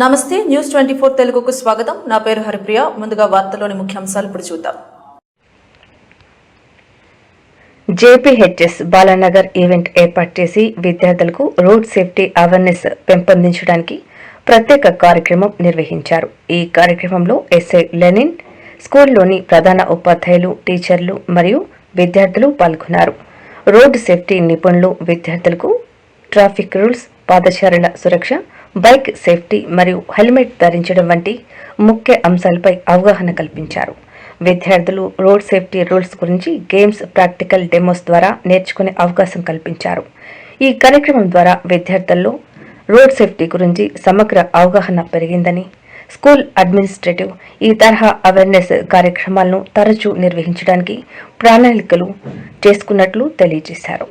నమస్తే న్యూస్ 24 తెలుగుకు స్వాగతం. నా పేరు హరిప్రియ. ముందుగా వార్తల్లోని ముఖ్యాంశాలు ఇప్పుడు చూద్దాం. జేపీహెచ్ఎస్ బాలానగర్ ఈవెంట్ ఏర్పాటు చేసి విద్యార్థులకు రోడ్ సేఫ్టీ అవేర్నెస్ పెంపొందించడానికి ప్రత్యేక కార్యక్రమం నిర్వహించారు. ఈ కార్యక్రమంలో ఎస్ఐ లెనిన్, స్కూల్లోని ప్రధాన ఉపాధ్యాయులు, టీచర్లు మరియు విద్యార్థులు పాల్గొన్నారు. రోడ్ సేఫ్టీ నిపుణులు విద్యార్థులకు ట్రాఫిక్ రూల్స్, పాదచారుల సురక్ష, బైక్ సేఫ్టీ మరియు హెల్మెట్ ధరించడం వంటి ముఖ్య అంశాలపై అవగాహన కల్పించారు. విద్యార్థులు రోడ్ సేఫ్టీ రూల్స్ గురించి గేమ్స్, ప్రాక్టికల్ డెమోస్ ద్వారా నేర్చుకునే అవకాశం కల్పించారు. ఈ కార్యక్రమం ద్వారా విద్యార్థుల్లో రోడ్ సేఫ్టీ గురించి సమగ్ర అవగాహన పెరిగిందని, స్కూల్ అడ్మినిస్ట్రేటివ్ ఈ తరహా అవేర్నెస్ కార్యక్రమాలను తరచూ నిర్వహించడానికి ప్రణాళికలు చేసుకున్నట్లు తెలియజేశారు.